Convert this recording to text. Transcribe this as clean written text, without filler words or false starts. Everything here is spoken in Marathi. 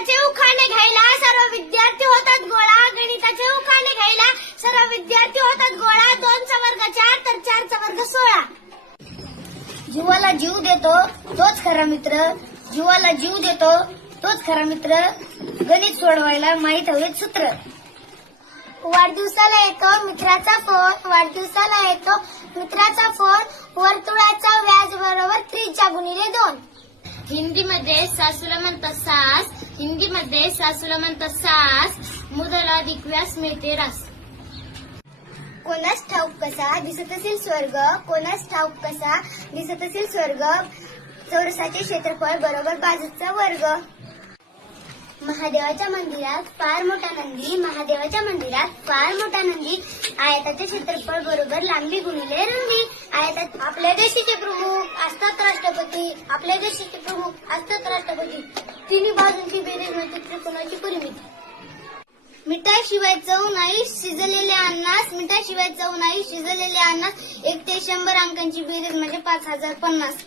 गणिताचे उखाणे घ्यायला सर्व विद्यार्थी होतात गोळा. गणिताचे उखाणे घ्यायला सर्व विद्यार्थी होतात गोळा. 2 चा वर्ग 4 तर 4 चा वर्ग 16. जीवाला जीव देतो तोच खरा मित्र. जीवाला जीव देतो तोच खरा मित्र. गणित सोडवायला माहित हवेत सूत्र. वाढदिवसाला येतो मित्राचा फोन. वाढदिवसाला येतो मित्राचा फोन. वर्तुळाचा व्याज बरोबर त्रिज्या गुणिले 2. हिंदीमध्ये सासूला म्हणतात सास. हिंदीमध्ये सासूला म्हणतात सास. मुदल अधिक व्यास मिळते रास. कोणास ठाऊक कसा दिसत असेल स्वर्ग. कोणास ठाऊक कसा दिसत असेल स्वर्ग. चौरसाचे क्षेत्रफळ बरोबर बाजूचा वर्ग. महादेवाच्या मंदिरात फार मोठा नंदी. महादेवाच्या मंदिरात फार मोठा नंदी. आयताचे क्षेत्रफळ बरोबर लांबी गुणिले रुंदी. आयतात आपल्या देशाचे प्रमुख असतात राष्ट्रपती. आपल्या देशाचे प्रमुख असतात राष्ट्रपती. तिन्ही बाजूंची बेरीज म्हणजे त्रिकोणाची परिमिती. मिठाशिवाय चव नाही शिजलेल्या अन्नास. मिठाशिवाय चव नाही शिजलेल्या अन्नास. 1 ते 100 अंकांची बेरीज म्हणजे 5050.